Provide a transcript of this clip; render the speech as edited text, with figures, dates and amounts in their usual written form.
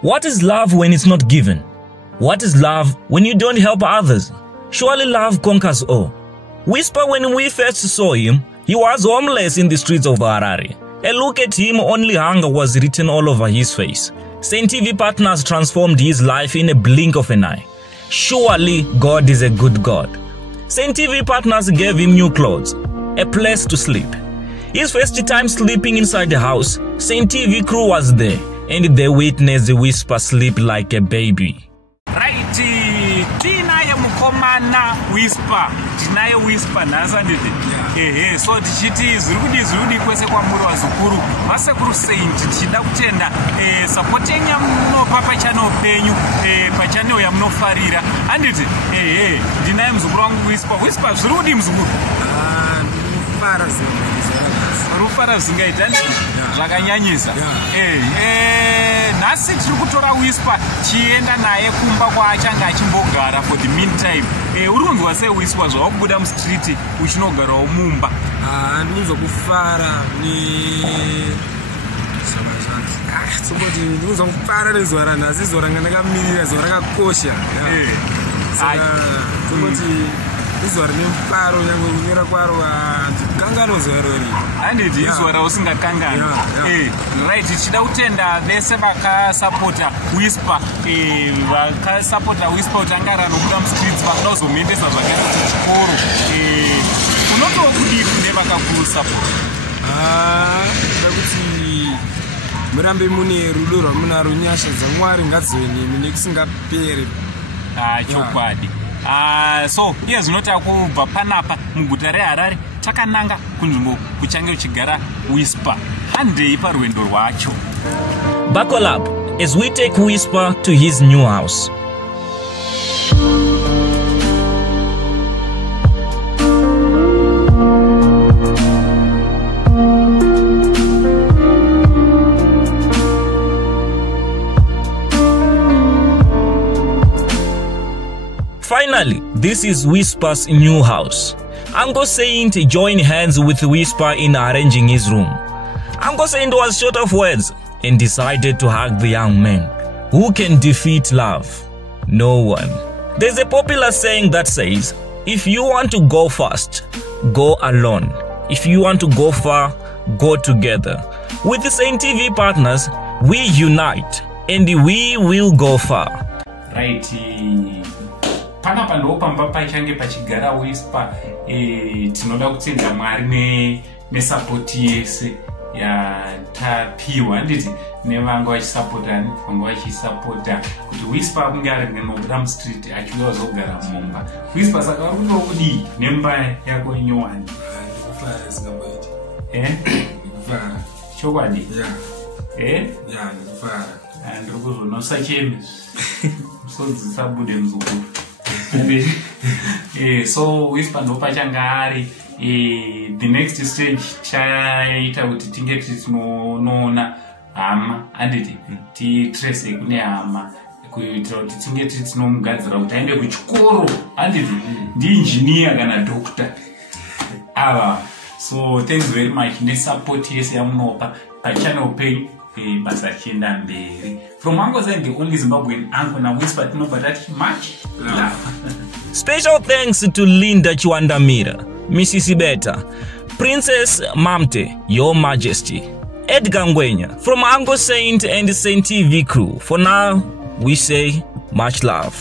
What is love when it's not given? What is love when you don't help others? Surely love conquers all. Whisper, when we first saw him, he was homeless in the streets of Harare. A look at him, only hunger was written all over his face. Saint TV Partners transformed his life in a blink of an eye. Surely God is a good God. Saint TV Partners gave him new clothes, a place to sleep. His first time sleeping inside the house, Saint TV crew was there, and they witnessed Whisper sleep like a baby. Right, tinaye mukomana Whisper, tinaye Whisper nasa nditi. So tichiti zvirudi kwese kwamuri wazukuru vasekuru Saint tichida kutenda supporting yamunopa pachano penyu pachano yamunofarira anditi ndinaye muzukuru wangu Whisper zvirudi muzukuru rufara zingaita zvakanyanyisa nhasi tiri kutora Whisper chienda naye kumba kwaachanga achimbogara for the meantime. Uri kunzwa sei Whisper zvawakubuda mustreet uchinogarawo mumba? Ndinonzwa kufara ndinonzwa kufara nezuva ranhasi, zuva ranga ndakamirira, zuva rakakosha. Izuva rine mufaro nyangwe kunyora kwaro handikangano zuva rori. Handiti izuva rausingakangana. Right, tichida kutenda vese vakasapota Whisper, vakasapota Whisper kuti angara nokuda mustreets vakuda kuzomendesa zvakare kuti chikoro. Unotokudii kunde vakakusapota? Kuti murambe mune rudo rwamunaro, nyasha dzaMwari ngadziveni nekusingaperi. Chokwadi. So iye zvinota kubva panapa muguta reHarare takananga kunzvimbo kuchange kuchigara Whisper. Handei parwendo rwacho. Buckle up as we take Whisper to his new house. Finally, this is Whisper's new house. Uncle Saint joined hands with Whisper in arranging his room. Uncle Saint was short of words and decided to hug the young man. Who can defeat love? No one. There's a popular saying that says, if you want to go fast, go alone. If you want to go far, go together. With the Saint TV Partners, we unite and we will go far. Right. Panapa ndopamba pachange pachigara Whisper. Tinoda kutenda Mwari nesupport yese yatapiwa nditi nevanga vachisapotani, vanga vachisapota kuti Whisper akunge ari nokuda mustreet achiuya kuzogara mumba. Whisper saka uri kuda kudii nemba yako inyowani? Ndikufara singamboiti. Ndikufara. Chokwadi? Ndikufara. Ndiri kuzvona usacheme sodzisabude muzukuru. So Whisper ndopachanga ari the next stage chaita kuti tinge tinoona hama handiti titrace kune hama kuitira kuti tinge tinomugadzira kuti aende kuchikoro handiti ndiinjiniya kana doctor ava. So thanks very much nesupport yese yamunopa pachannel penyu basa chienda mberi. From Uncle Saint, the only Zimbabwean uncle na Whisper tinobva tati much love. Special thanks to Linda Chiwandamira, Mrs. Beta, Princess Mamte, Your Majesty, Edgar Ngwenya, from Uncle Saint and Saint TV crew. For now, we say much love.